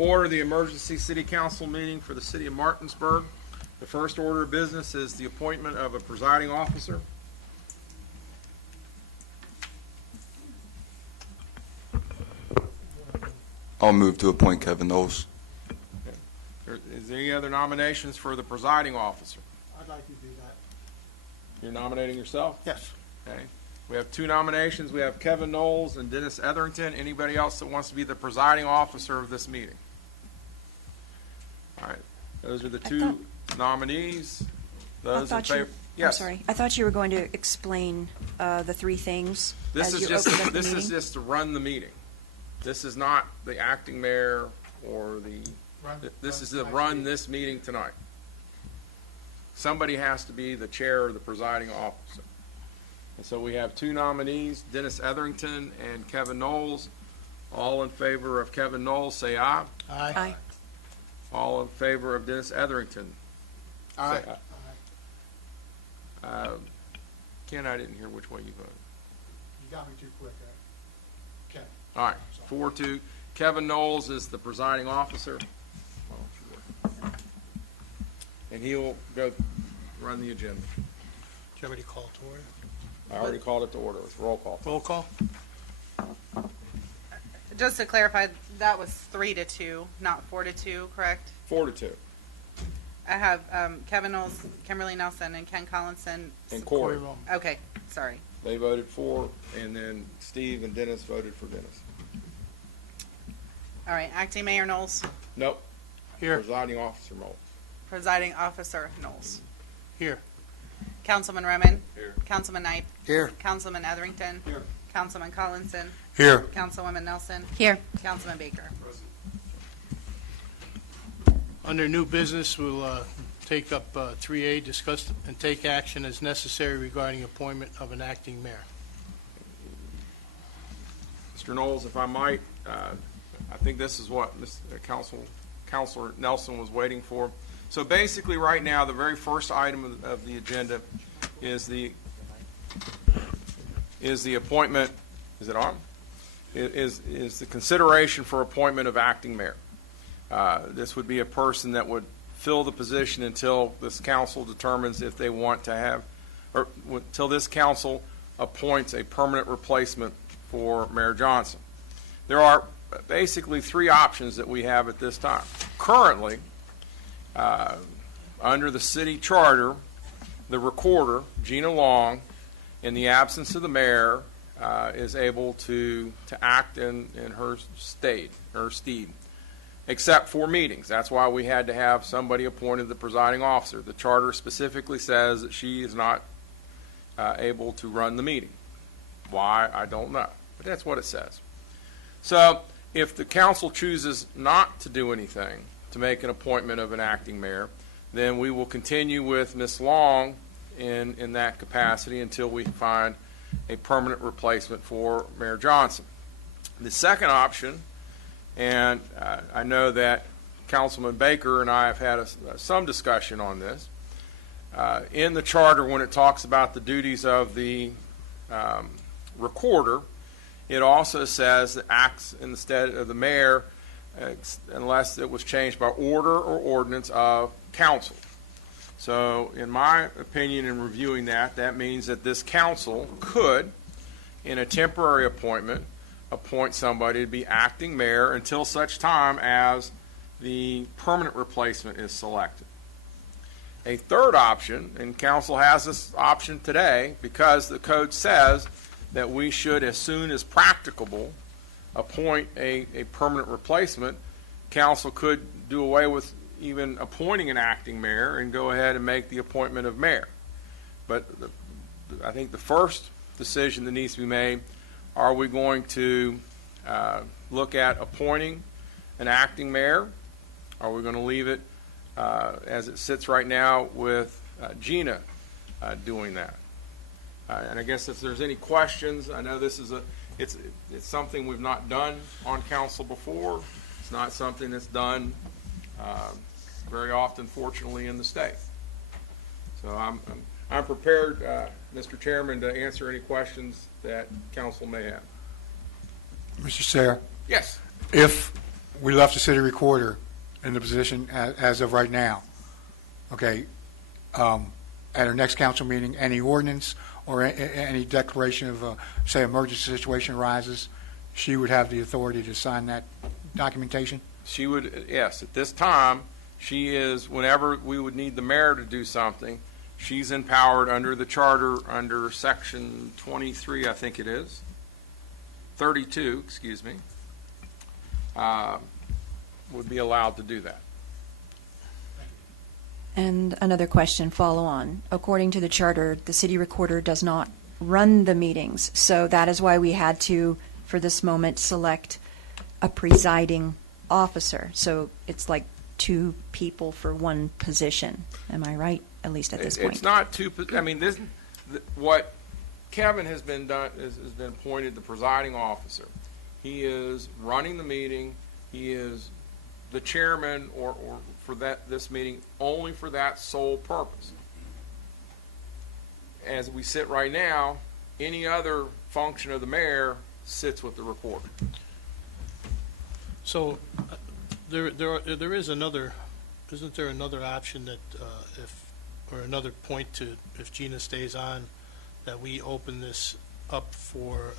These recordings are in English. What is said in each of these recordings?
order the emergency city council meeting for the city of Martinsburg. The first order of business is the appointment of a presiding officer. I'll move to appoint Kevin Knowles. Is there any other nominations for the presiding officer? I'd like to do that. You're nominating yourself? Yes. Okay. We have two nominations. We have Kevin Knowles and Dennis Etherington. Anybody else that wants to be the presiding officer of this meeting? All right. Those are the two nominees. Those in favor? Yes. I'm sorry. I thought you were going to explain the three things This as is you opened up the this is meeting. just to run the meeting. This is not the acting mayor or this is to run this meeting tonight. Somebody has to be the chair or the presiding officer. And so we have two nominees, Dennis Etherington and Kevin Knowles. All in favor of Kevin Knowles, say aye. Aye. All in favor of Dennis Etherington, Aye. say aye. Ken, I didn't hear which way you voted. You got me too quick. Okay. All right, 4-2. Kevin Knowles is the presiding officer. And he'll go run the agenda. Do you have any call to order? I already called it to order. It's roll call. Roll call? Just to clarify, that was 3-2, not 4-2, correct? 4-2. I have Kevin Knowles, Kimberly Nelson, and Ken Collinson. And Corey. Roll. Okay, sorry. They voted for, and then Steve and Dennis voted for Dennis. All right, acting mayor Knowles, Nope. Here. Presiding officer Knowles. presiding officer Knowles, Here. Councilman Remen. Here. Councilman Knight, Here. Councilman Etherington. Here. Councilman Collinson, Here. Councilwoman Nelson, Here. Councilman Baker. Under new business, we'll take up 3A, discuss and take action as necessary regarding appointment of an acting mayor. Mr. Knowles, if I might, I think this is what Councilor Nelson was waiting for. So basically, right now, the very first item of the agenda is the appointment. Is it on? Is the consideration for appointment of acting mayor. This would be a person that would fill the position until this council determines if they want to have, or until this council appoints a permanent replacement for Mayor Johnson. There are basically three options that we have at this time. Currently, under the city charter, the recorder, Gina Long, in the absence of the mayor, is able to act in her stead, except for meetings. That's why we had to have somebody appointed the presiding officer. The charter specifically says that she is not able to run the meeting. Why, I don't know, but that's what it says. So if the council chooses not to do anything to make an appointment of an acting mayor, then we will continue with Ms. Long in that capacity until we find a permanent replacement for Mayor Johnson. The second option, and I know that Councilman Baker and I have had some discussion on this, in the charter when it talks about the duties of the recorder, it also says that acts instead of the mayor unless it was changed by order or ordinance of council. So in my opinion, in reviewing that, that means that this council could, in a temporary appointment, appoint somebody to be acting mayor until such time as the permanent replacement is selected. A third option, and council has this option today because the code says that we should, as soon as practicable, appoint a permanent replacement. Council could do away with even appointing an acting mayor and go ahead and make the appointment of mayor. But I think the first decision that needs to be made, are we going to look at appointing an acting mayor? Are we going to leave it as it sits right now with Gina doing that? And I guess if there's any questions, I know this is it's something we've not done on council before. It's not something that's done very often, fortunately, in the state. So I'm prepared, Mr. Chairman, to answer any questions that council may have. Mr. Sayre, Yes. if we left the city recorder in the position as of right now. Okay, at our next council meeting, any ordinance or any declaration of, say, emergency situation arises, she would have the authority to sign that documentation? She would, yes, at this time, she is, whenever we would need the mayor to do something, she's empowered under the charter, under section 23, I think it is, 32, excuse me, would be allowed to do that. And another question, follow on. According to the charter, the city recorder does not run the meetings. So that is why we had to, for this moment, select a presiding officer. So it's like two people for one position. Am I right? At least at this point. It's not too, I mean, what Kevin has been done, has been appointed the presiding officer. He is running the meeting. He is the chairman or for this meeting only for that sole purpose. As we sit right now, any other function of the mayor sits with the recorder. So there is another, isn't there another option that or another point to, if Gina stays on, that we open this up for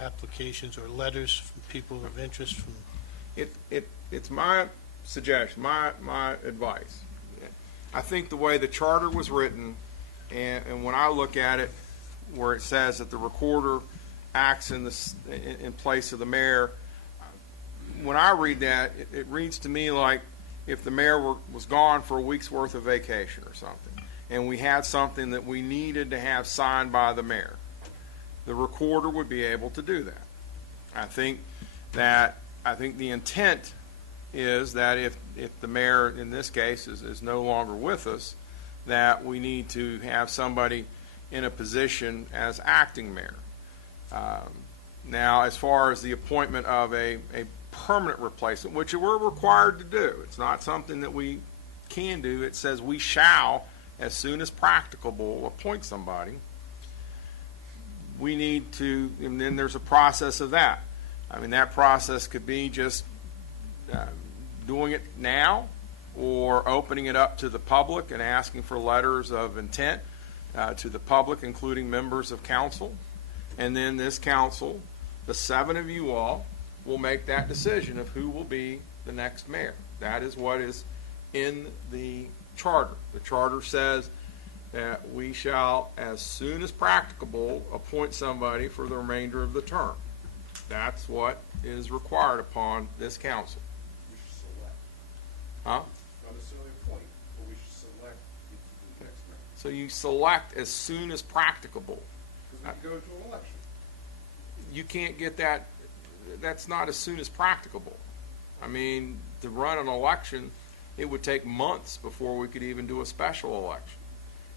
applications or letters from people of interest from? It's my suggestion, my advice. I think the way the charter was written, and when I look at it, where it says that the recorder acts in place of the mayor, when I read that, it reads to me like if the mayor was gone for a week's worth of vacation or something, and we had something that we needed to have signed by the mayor, the recorder would be able to do that. I think the intent is that if the mayor, in this case, is no longer with us, that we need to have somebody in a position as acting mayor. Now, as far as the appointment of a permanent replacement, which we're required to do, it's not something that we can do. It says we shall, as soon as practicable, appoint somebody. We need to, and then there's a process of that. I mean, that process could be just doing it now or opening it up to the public and asking for letters of intent to the public, including members of council. And then this council, the 7 of you all, will make that decision of who will be the next mayor. That is what is in the charter. The charter says that we shall, as soon as practicable, appoint somebody for the remainder of the term. That's what is required upon this council. We should select. Huh? Not necessarily appoint, but we should select the next mayor. So you select as soon as practicable. Because we can go to an election. You can't get that, that's not as soon as practicable. I mean, to run an election, it would take months before we could even do a special election.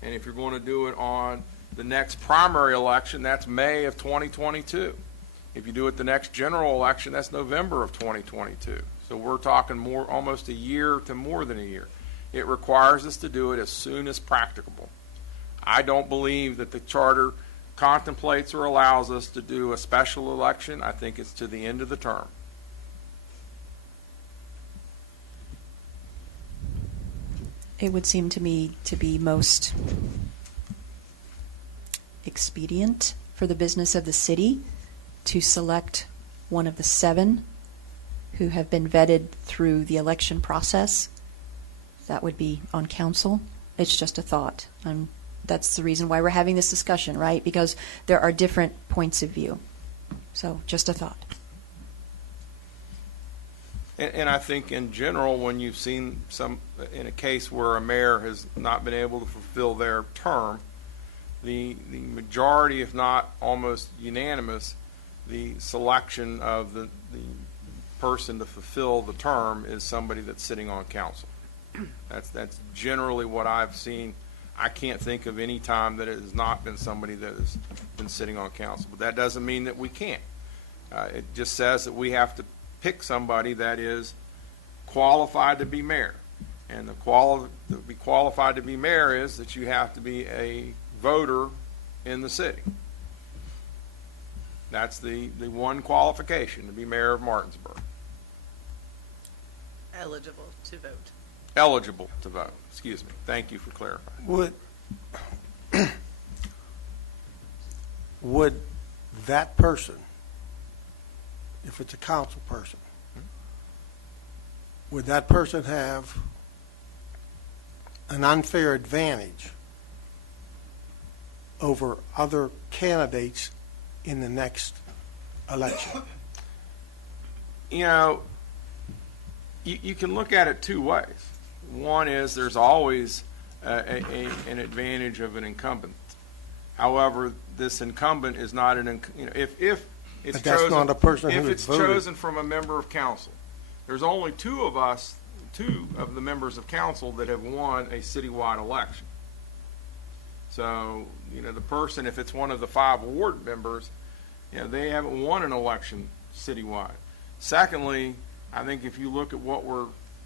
And if you're going to do it on the next primary election, that's May of 2022. If you do it the next general election, that's November of 2022. So we're talking almost a year to more than a year. It requires us to do it as soon as practicable. I don't believe that the charter contemplates or allows us to do a special election. I think it's to the end of the term. It would seem to me to be most expedient for the business of the city to select one of the 7 who have been vetted through the election process. That would be on council. It's just a thought. That's the reason why we're having this discussion, right? Because there are different points of view. So just a thought. And I think in general, when you've seen in a case where a mayor has not been able to fulfill their term, the majority, if not almost unanimous, the selection of the person to fulfill the term is somebody that's sitting on council. That's generally what I've seen. I can't think of any time that it has not been somebody that has been sitting on council. But that doesn't mean that we can't. It just says that we have to pick somebody that is qualified to be mayor. And to be qualified to be mayor is that you have to be a voter in the city. That's the one qualification, to be mayor of Martinsburg. eligible to vote. Eligible to vote, excuse me. Thank you for clarifying. Would that person, if it's a council person, would that person have an unfair advantage over other candidates in the next election? You know, you can look at it two ways. One is there's always an advantage of an incumbent. However, this incumbent is not if it's But that's chosen, not a person if who it's voted. chosen from a member of council. There's only two of the members of council that have won a citywide election. So, the person, if it's one of the 5 ward members, they haven't won an election citywide. Secondly, I think if you look at what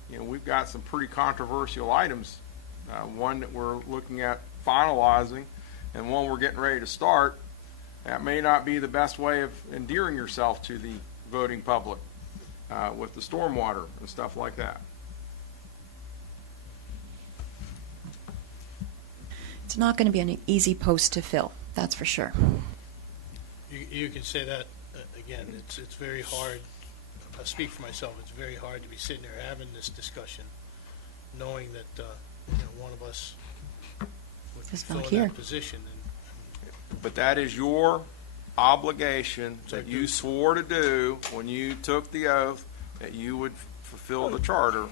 we've got some pretty controversial items. One that we're looking at finalizing, and one we're getting ready to start. That may not be the best way of endearing yourself to the voting public with the stormwater and stuff like that. It's not going to be an easy post to fill, that's for sure. You can say that, again, it's very hard. I speak for myself, it's very hard to be sitting there having this discussion, knowing that, one of us would be Is not filling here. that position. But that is your obligation So that you do- swore to do when you took the oath, that you would fulfill the charter,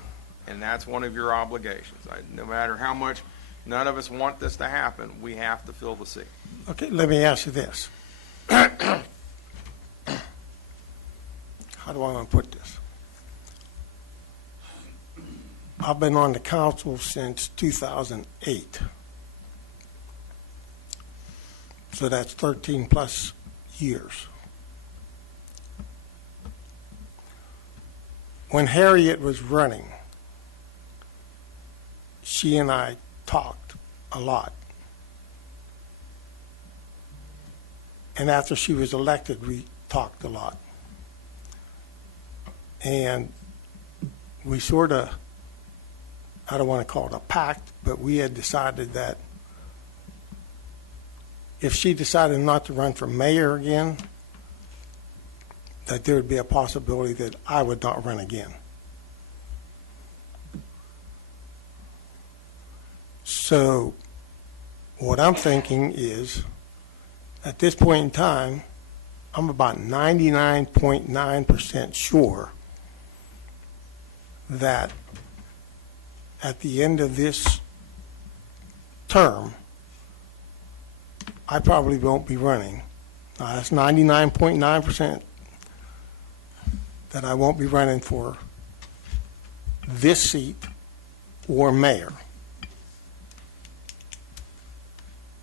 and that's one of your obligations. No matter how much none of us want this to happen, we have to fill the seat. Okay, let me ask you this. How do I want to put this? I've been on the council since 2008. So that's 13 plus years. When Harriet was running, she and I talked a lot. And after she was elected, we talked a lot. And we sort of, I don't want to call it a pact, but we had decided that if she decided not to run for mayor again, that there would be a possibility that I would not run again. So what I'm thinking is, at this point in time, I'm about 99.9% sure that at the end of this term, I probably won't be running. That's 99.9% that I won't be running for this seat or mayor.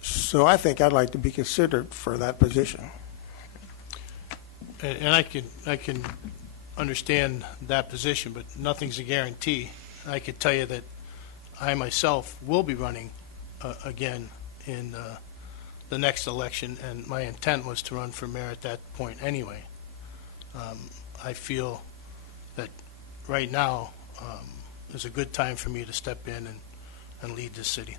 So I think I'd like to be considered for that position. And I can understand that position, but nothing's a guarantee. I could tell you that I myself will be running again in the next election, and my intent was to run for mayor at that point anyway. I feel that right now is a good time for me to step in and lead this city.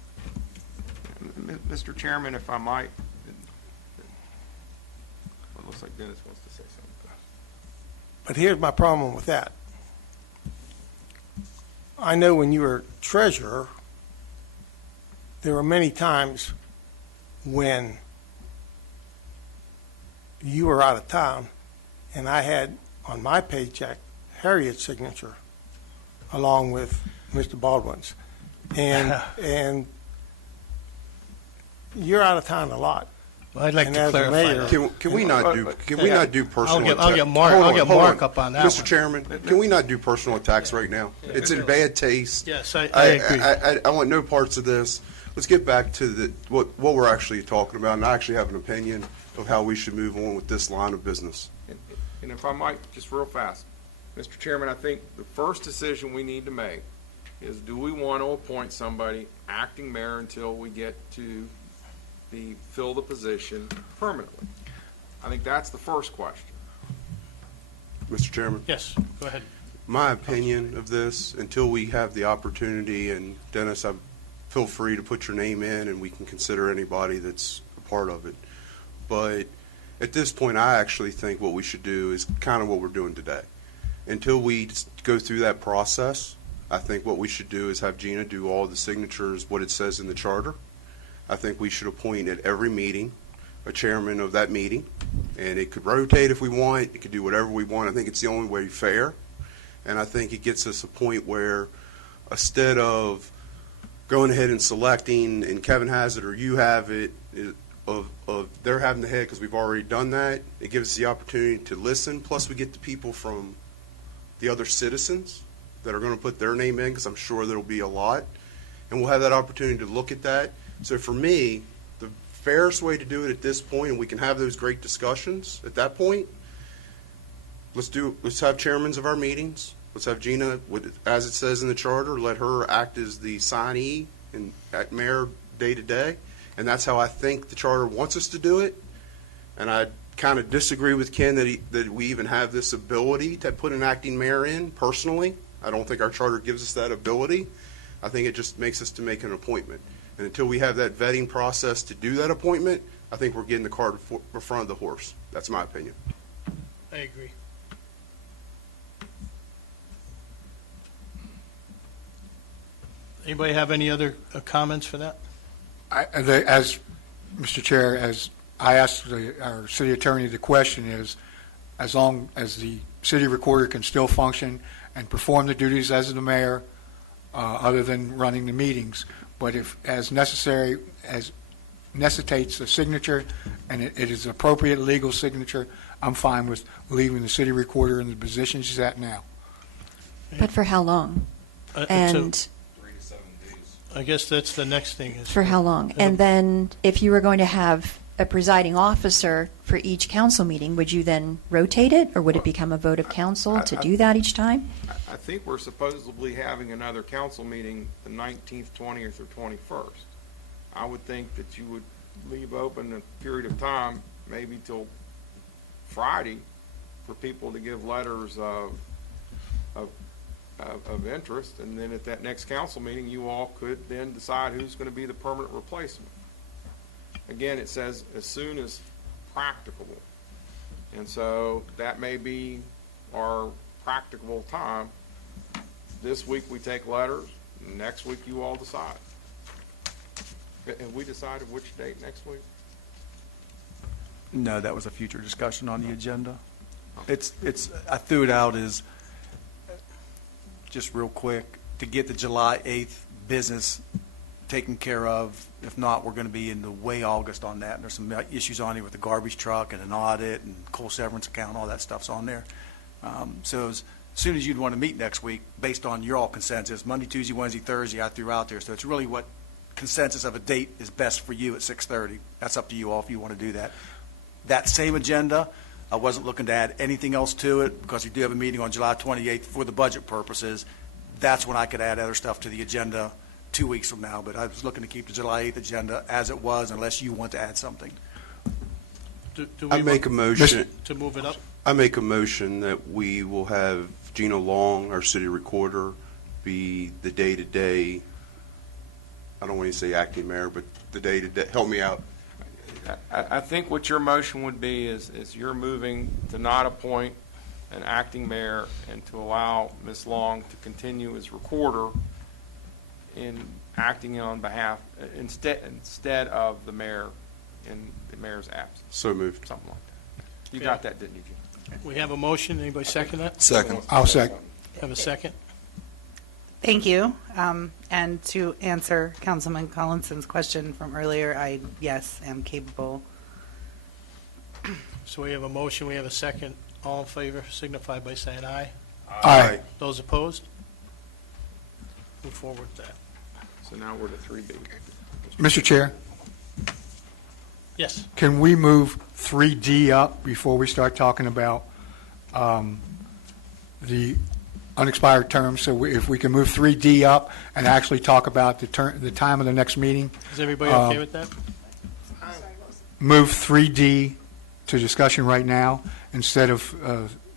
Mr. Chairman, if I might, it looks like Dennis wants to say something. But here's my problem with that. I know when you were treasurer, there were many times when you were out of town and I had on my paycheck Harriet's signature along with Mr. Baldwin's. And you're out of town a lot. Well, I'd like And to as a clarify mayor- that. Can we not do personal attacks? I'll get Mark up on that Mr. one. Chairman, can we not do personal attacks right now? It's in bad taste. Yes, I agree. I want no parts of this. Let's get back to what we're actually talking about, and I actually have an opinion of how we should move on with this line of business. And if I might, just real fast, Mr. Chairman, I think the first decision we need to make is, do we want to appoint somebody acting mayor until we get to fill the position permanently? I think that's the first question. Mr. Chairman, Yes, go ahead. My opinion of this, until we have the opportunity, and Dennis, feel free to put your name in and we can consider anybody that's a part of it. But at this point, I actually think what we should do is kind of what we're doing today. Until we go through that process, I think what we should do is have Gina do all the signatures, what it says in the charter. I think we should appoint at every meeting a chairman of that meeting, and it could rotate if we want, it could do whatever we want. I think it's the only way fair, and I think it gets us a point where instead of going ahead and selecting, and Kevin has it or you have it, of they're having the head because we've already done that, it gives us the opportunity to listen, plus we get the people from the other citizens that are going to put their name in, because I'm sure there'll be a lot, and we'll have that opportunity to look at that. So for me, the fairest way to do it at this point, and we can have those great discussions at that point, let's have chairmans of our meetings. Let's have Gina, as it says in the charter, let her act as the signee and act mayor day to day. And that's how I think the charter wants us to do it. And I kind of disagree with Ken that we even have this ability to put an acting mayor in, personally. I don't think our charter gives us that ability. I think it just makes us to make an appointment. And until we have that vetting process to do that appointment, I think we're getting the cart in front of the horse. That's my opinion. I agree. Anybody have any other comments for that? As Mr. Chair, as I asked our city attorney, the question is, as long as the city recorder can still function and perform the duties as the mayor, other than running the meetings, but if as necessary, as necessitates a signature, and it is appropriate legal signature, I'm fine with leaving the city recorder in the position she's at now. But for how long? And I guess that's the next thing. for how long? And then if you were going to have a presiding officer for each council meeting, would you then rotate it, or would it become a vote of council to do that each time? I think we're supposedly having another council meeting the 19th, 20th, or 21st. I would think that you would leave open a period of time, maybe till Friday, for people to give letters of interest, and then at that next council meeting, you all could then decide who's going to be the permanent replacement. Again, it says as soon as practicable, and so that may be our practicable time. This week we take letters, next week you all decide. Have we decided which date next week? No, that was a future discussion on the agenda. I threw it out as, just real quick, to get the July 8th business taken care of. If not, we're going to be in the way August on that. And there's some issues on here with the garbage truck and an audit and coal severance account, all that stuff's on there. So as soon as you'd want to meet next week, based on your all consensus, Monday, Tuesday, Wednesday, Thursday, I threw out there. So it's really what consensus of a date is best for you at 6:30. That's up to you all if you want to do that. That same agenda, I wasn't looking to add anything else to it because we do have a meeting on July 28th for the budget purposes. That's when I could add other stuff to the agenda 2 weeks from now, but I was looking to keep the July 8th agenda as it was unless you want to add something. Do we I make a motion. to move it up? I make a motion that we will have Gina Long, our city recorder, be the day-to-day, I don't want to say acting mayor, but the day-to-day, help me out. I think what your motion would be is you're moving to not appoint an acting mayor and to allow Ms. Long to continue as recorder in acting on behalf, instead of the mayor in the mayor's absence, So moved. something like that. You got that, didn't you, Jim? We have a motion. Anybody second that? Second. I'll second. Have a second? Thank you. And to answer Councilman Collinson's question from earlier, yes, am capable. So we have a motion, we have a second. All in favor signify by saying aye. Aye. Those opposed? Move forward with that. So now we're to 3B. Mr. Chair, Yes. can we move 3D up before we start talking about the unexpired terms? So if we can move 3D up and actually talk about the time of the next meeting, Is everybody okay with that? move 3D to discussion right now instead of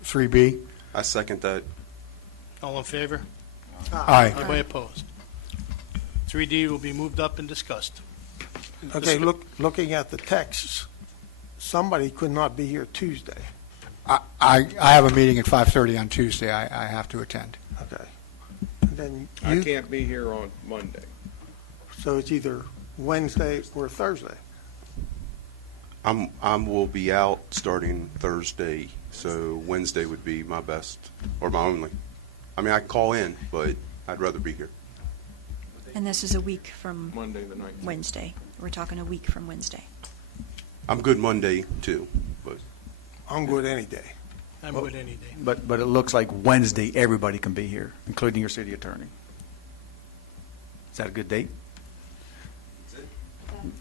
3B. I second that. All in favor? Aye. Anybody opposed? 3D will be moved up and discussed. Okay, looking at the texts, somebody could not be here Tuesday. I have a meeting at 5:30 on Tuesday. I have to attend. Okay. And then I you, can't be here on Monday. so it's either Wednesday or Thursday. Will be out starting Thursday, so Wednesday would be my best, or my only. I mean, I can call in, but I'd rather be here. And this is a week from Monday the 19th. Wednesday. We're talking a week from Wednesday. I'm good Monday, too, but I'm good any day. I'm good any day. But it looks like Wednesday, everybody can be here, including your city attorney. Is that a good date?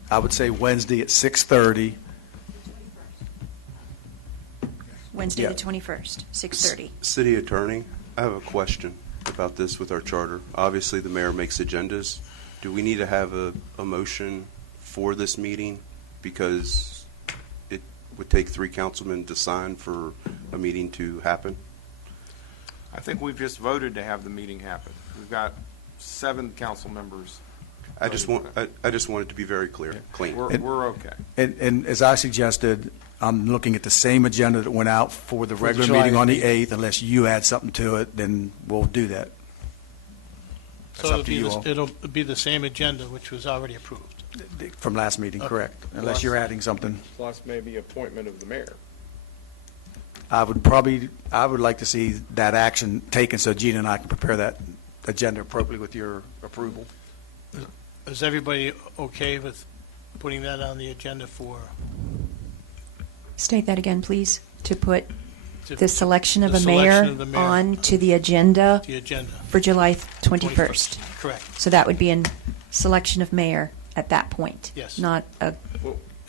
I would say Wednesday at 6:30. Wednesday, Yeah. the 21st, 6:30. City Attorney, I have a question about this with our charter. Obviously, the mayor makes agendas. Do we need to have a motion for this meeting? Because it would take 3 councilmen to sign for a meeting to happen. I think we've just voted to have the meeting happen. We've got 7 council members. I just want it to be very clear, clean. We're okay. And as I suggested, I'm looking at the same agenda that went out for the the regular July meeting on the 8th. 8th. Unless you add something to it, then we'll do that. That's So up to you all. it'll be the same agenda, which was already approved. From last meeting, Okay. correct. Unless you're adding something. Plus maybe appointment of the mayor. I would like to see that action taken so Gina and I can prepare that agenda appropriately with your approval. Is everybody okay with putting that on the agenda for State that again, please, to put to- the selection of the a selection mayor of the mayor on to the agenda the agenda? for July 21st. Correct. So that would be in selection of mayor at that point. Yes. Not a,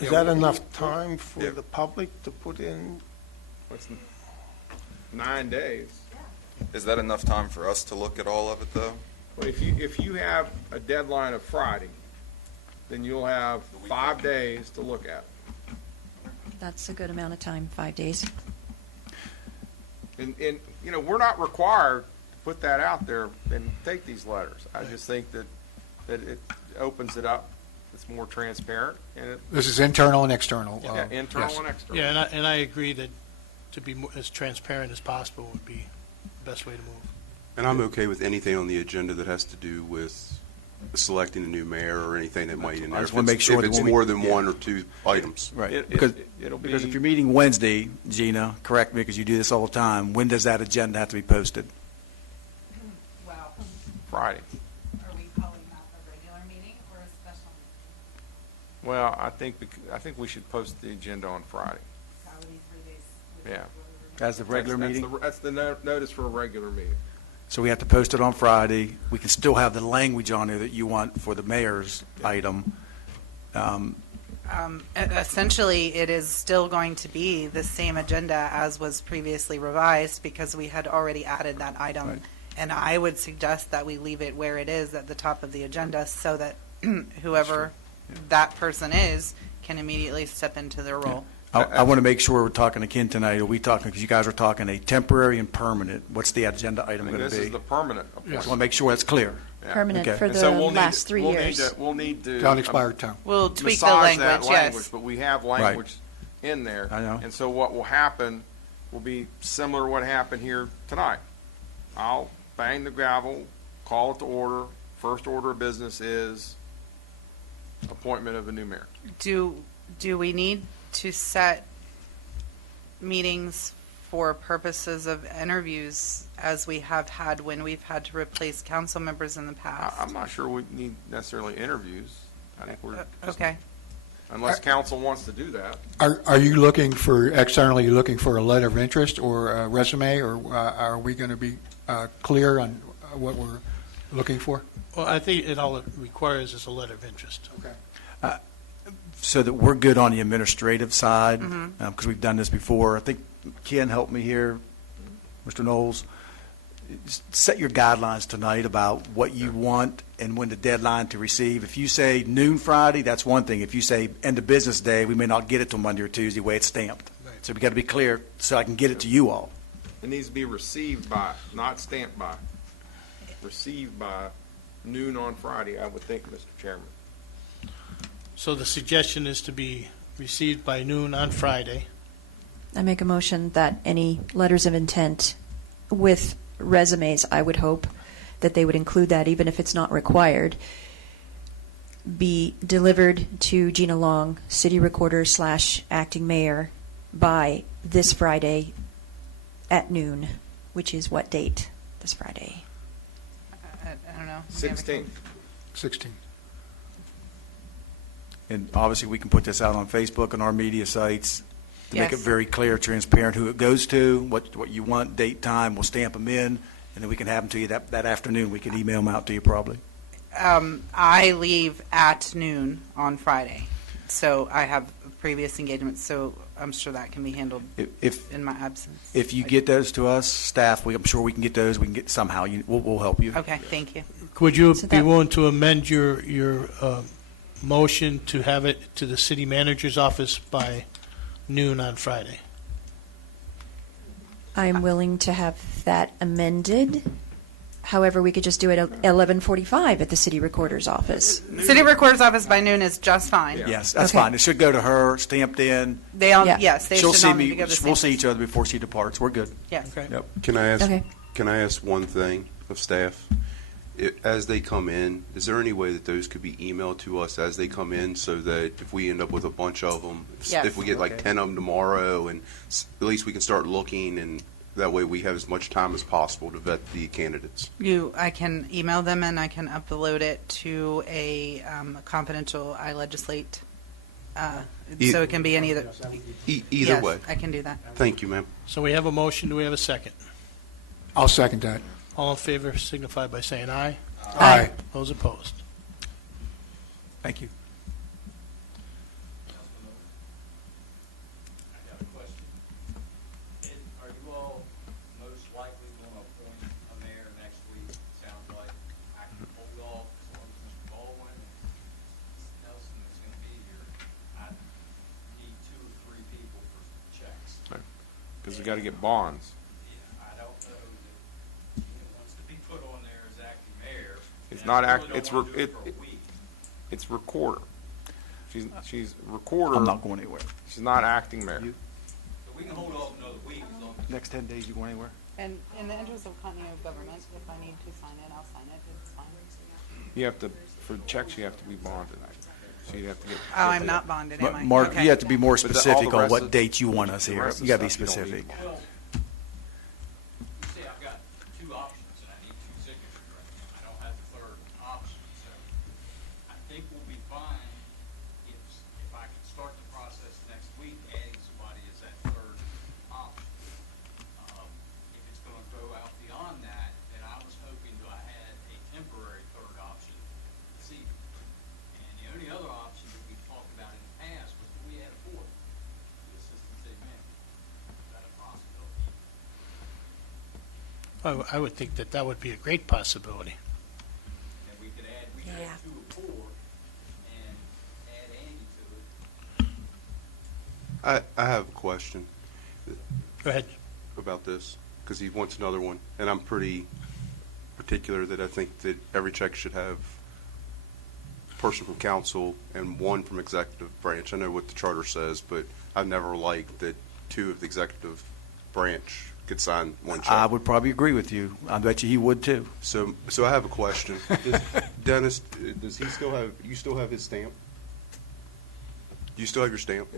Is that enough time for the public to put in? What's 9 days? Is that enough time for us to look at all of it, though? Well, if you have a deadline of Friday, then you'll have 5 days to look at it. that's a good amount of time, 5 days. And, you know, we're not required to put that out there and take these letters. I just think that it opens it up. It's more transparent and it, This is internal and external. yeah, internal yes. and external. Yeah, and I agree that to be as transparent as possible would be the best way to move. And I'm okay with anything on the agenda that has to do with selecting a new mayor or anything that might in there. I just wanna make sure If that it's when we- more than 1 or 2 items. Right. It'll Because be- if you're meeting Wednesday, Gina, correct me because you do this all the time, when does that agenda have to be posted? Well, Friday. are we calling that a regular meeting or a special meeting? Well, I think we should post the agenda on Friday. That would be 3 days. Yeah. As the regular meeting? That's the notice for a regular meeting. So we have to post it on Friday. We can still have the language on there that you want for the mayor's item. Essentially, it is still going to be the same agenda as was previously revised because we had already added that item. Right. And I would suggest that we leave it where it is at the top of the agenda so that whoever that person is can immediately step into their role. I want to make sure we're talking to Ken tonight. Are we talking, because you guys are talking a temporary and permanent, what's the agenda I item think going to this be? is the permanent Just appointment. want to make sure that's clear. Yeah. Permanent Okay. for And the so we'll need last to- 3 years. We'll need to. To unexpired term. We'll tweak the massage language, that language, yes. but we have language in there. I know. And so what will happen will be similar to what happened here tonight. I'll bang the gavel, call it to order. First order of business is appointment of a new mayor. Do we need to set meetings for purposes of interviews as we have had when we've had to replace council members in the past? I'm not sure we need necessarily interviews. I think we're, Okay. unless council wants to do that. Are you looking for, externally, you looking for a letter of interest or a resume, or are we going to be clear on what we're looking for? Well, I think all it requires is a letter of interest. Okay. So that we're good on the administrative side, because we've done this before. I think Ken helped me here, Mr. Knowles. Set your guidelines tonight about what you want and when the deadline to receive. If you say noon Friday, that's one thing. If you say end of business day, we may not get it till Monday or Tuesday, the way it's stamped. Right. So we got to be clear so I can get it to you all. It needs to be received by, not stamped by. Received by noon on Friday, I would think, Mr. Chairman. So the suggestion is to be received by noon on Friday. I make a motion that any letters of intent with resumes, I would hope that they would include that, even if it's not required, be delivered to Gina Long, City Recorder / Acting Mayor, by this Friday at noon, which is what date this Friday? I don't know. 16th. 16. And obviously, we can put this out on Facebook and our media sites to make it Yes. very clear, transparent who it goes to, what you want, date, time. We'll stamp them in, and then we can have them to you that afternoon. We can email them out to you probably. I leave at noon on Friday, so I have previous engagements, so I'm sure that can be handled If in my absence. if you get those to us, staff, I'm sure we can get those. We can get somehow. We'll help you. Okay, thank you. Would you So be that- willing to amend your motion to have it to the city manager's office by noon on Friday? I am willing to have that amended. However, we could just do it at 11:45 at the City Recorder's office. City Recorder's office by noon is just fine. Yeah. Yes, that's Okay. fine. It should go to her, stamped in. They all, Yeah. yes, they She'll should see all me. need to go to the same We'll see place. each other before she departs. We're good. Yes. Okay. Yep. Can I ask? Okay. Can I ask one thing of staff? As they come in, is there any way that those could be emailed to us as they come in, so that if we end up with a bunch of them, Yes. if we get like Okay. 10 of them tomorrow, and at least we can start looking, and that way we have as much time as possible to vet the candidates. I can email them and I can upload it to a confidential iLegislate. So it can be any of the. Either Yes, way. I can do that. Thank you, ma'am. So we have a motion. Do we have a second? I'll second that. All in favor signify by saying aye. Aye. Those opposed? Thank you. I got a question. Are you all most likely going to appoint a mayor next week? Sounds like I can hold off as long as Mr. Baldwin and Mrs. Nelson is going to be here. I need 2 or 3 people for checks. Because we got to get bonds. I don't know that Gina wants to be put on there as acting mayor. It's and I not really act- don't it's wanna re- do it it- for a week. It's recorder. She's recorder. I'm not going anywhere. She's not acting mayor. So we can hold off another week as long as. Next 10 days, you going anywhere? And in the interest of continuity of government, if I need to sign it, I'll sign it. It's fine. You have to, for checks, you have to be bonded. So you have to get. Oh, I'm not bonded, am I? Mark, Okay. you have to be more But all the specific on rest what of- dates you want us the here. rest of You got to be stuff you don't specific. need. Well, you see, I've got 2 options, and I need 2 signatures right now. I don't have the 3rd option, so I think we'll be fine if I can start the process next week, adding somebody as that 3rd option. If it's gonna go out beyond that, then I was hoping to have had a temporary 3rd option this evening. And the only other option that we talked about in the past was that we had a 4th, the assistant city manager. Is that a possibility? I would think that that would be a great possibility. And we could add Yeah. 2 or 4 and add Andy to it. I have a question Go ahead. about this, because he wants another one, and I'm pretty particular that I think that every check should have a person from council and 1 from executive branch. I know what the charter says, but I've never liked that 2 of the executive branch could sign 1 check. I would probably agree with you. I bet you he would too. So I have a question. Dennis, does he still have, you still have his stamp? You still have your stamp?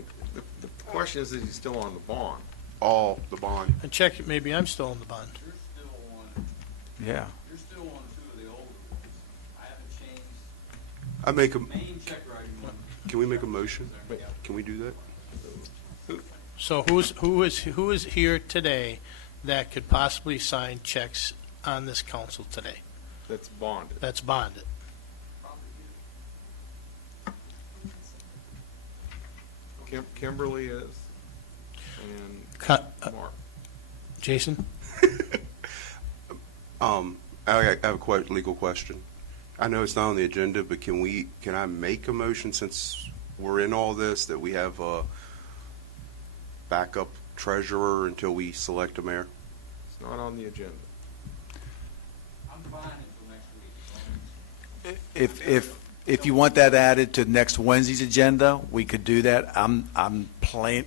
The question is he's still on the bond. All the bond? And check, maybe I'm still in the bond. You're still on, Yeah. you're still on 2 of the older ones. I haven't changed I make a, main check writing one. can we make a motion? Can we do that? So who is here today that could possibly sign checks on this council today? That's bonded. That's bonded. Kimberly is, and Mark. Jason? I have a legal question. I know it's not on the agenda, but can I make a motion, since we're in all this, that we have a backup treasurer until we select a mayor? It's not on the agenda. I'm fine until next week. As long as- If you want that added to next Wednesday's agenda, we could do that. I'm planning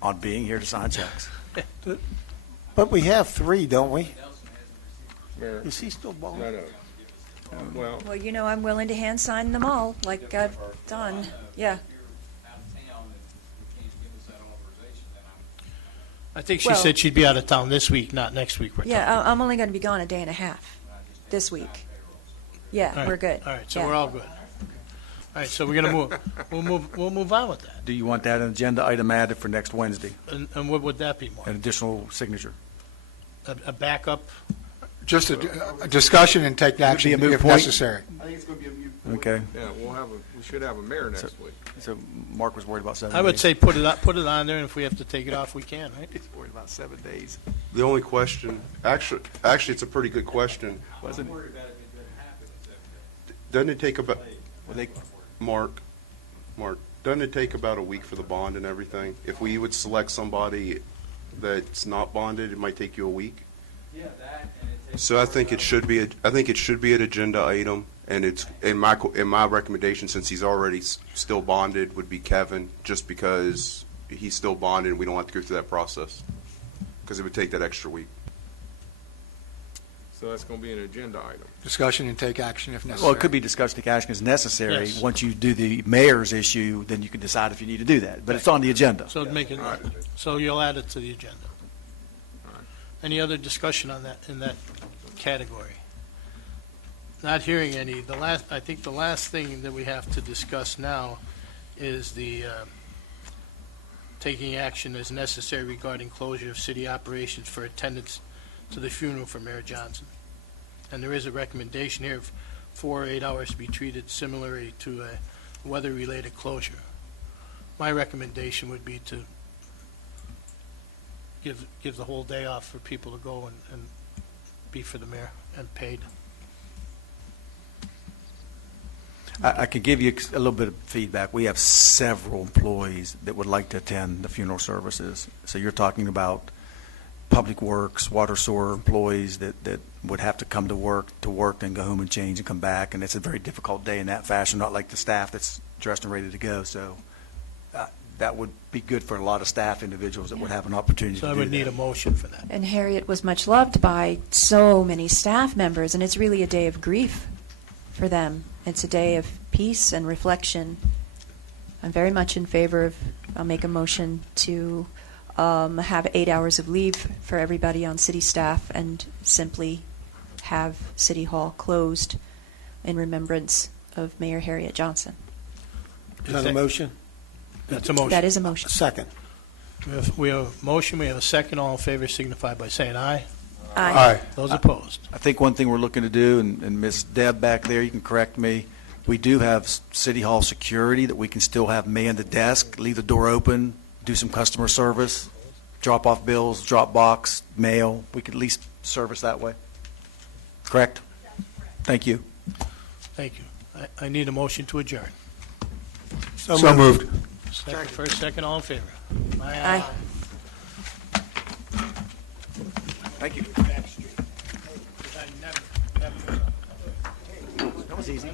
on being here to sign checks. But we have three, don't we? Nelson hasn't received. Mayor, Is he still bald? no. Well, Well, you know, I'm willing to hand sign them all, like I've done. Yeah. If you're out of town and you can't give us that authorization, then I'm, I think she Well- said she'd be out of town this week, not next week. We're talking. Yeah, I'm only going to be gone a day and a half this week. Yeah, All right. we're good. All right, so Yeah. we're all good. All right, so we're gonna we'll move on with that. Do you want that agenda item added for next Wednesday? And what would that be, Mark? An additional signature? A backup? Just a discussion and take action a moot if point. necessary. Okay. yeah, we should have a mayor next week. So Mark was worried about 7 days. I would say put it on there, and if we have to take it off, we can, right? He's worried about 7 days. The only question, actually, it's a pretty good question. Wasn't worried about it if it doesn't happen in 7 days. Doesn't it take about, well, they, Mark, doesn't it take about a week for the bond and everything? If we would select somebody that's not bonded, it might take you a week? Yeah, that, and it takes. So I think it should be, an agenda item, and it's, in my recommendation, since he's already still bonded, would be Kevin, just because he's still bonded and we don't have to go through that process. Because it would take that extra week. So that's going to be an agenda item. Discussion and take action if necessary. well, it could be discussed, take action as necessary. Yes. Once you do the mayor's issue, then you can decide if you need to do that. But it's on the agenda. So make it, so you'll add it to the agenda. Any other discussion on that, in that category? Not hearing any. I think the last thing that we have to discuss now is the taking action as necessary regarding closure of city operations for attendance to the funeral for Mayor Johnson. And there is a recommendation here of 4 or 8 hours to be treated similarly to a weather-related closure. My recommendation would be to give the whole day off for people to go and be for the mayor and paid. I could give you a little bit of feedback. We have several employees that would like to attend the funeral services. So you're talking about public works, water sewer employees that would have to come to work, and go home and change and come back. And it's a very difficult day in that fashion, not like the staff that's dressed and ready to go. So that would be good for a lot of staff individuals that would have an opportunity So to I do would need a that. motion for that. And Harriet was much loved by so many staff members, and it's really a day of grief for them. It's a day of peace and reflection. I'm very much in favor of, I'll make a motion to have 8 hours of leave for everybody on city staff and simply have City Hall closed in remembrance of Mayor Harriet Johnson. Is that a motion? That's a motion. That is a motion. Second. We have a motion, we have a second. All in favor signify by saying aye. Aye. Those opposed? I think one thing we're looking to do, and Ms. Deb back there, you can correct me, we do have City Hall security that we can still have man the desk, leave the door open, do some customer service, drop off bills, drop box, mail. We could at least service that way. Correct? Thank you. Thank you. I need a motion to adjourn. So moved. First, second, all in favor? Aye. Thank you. That was easy.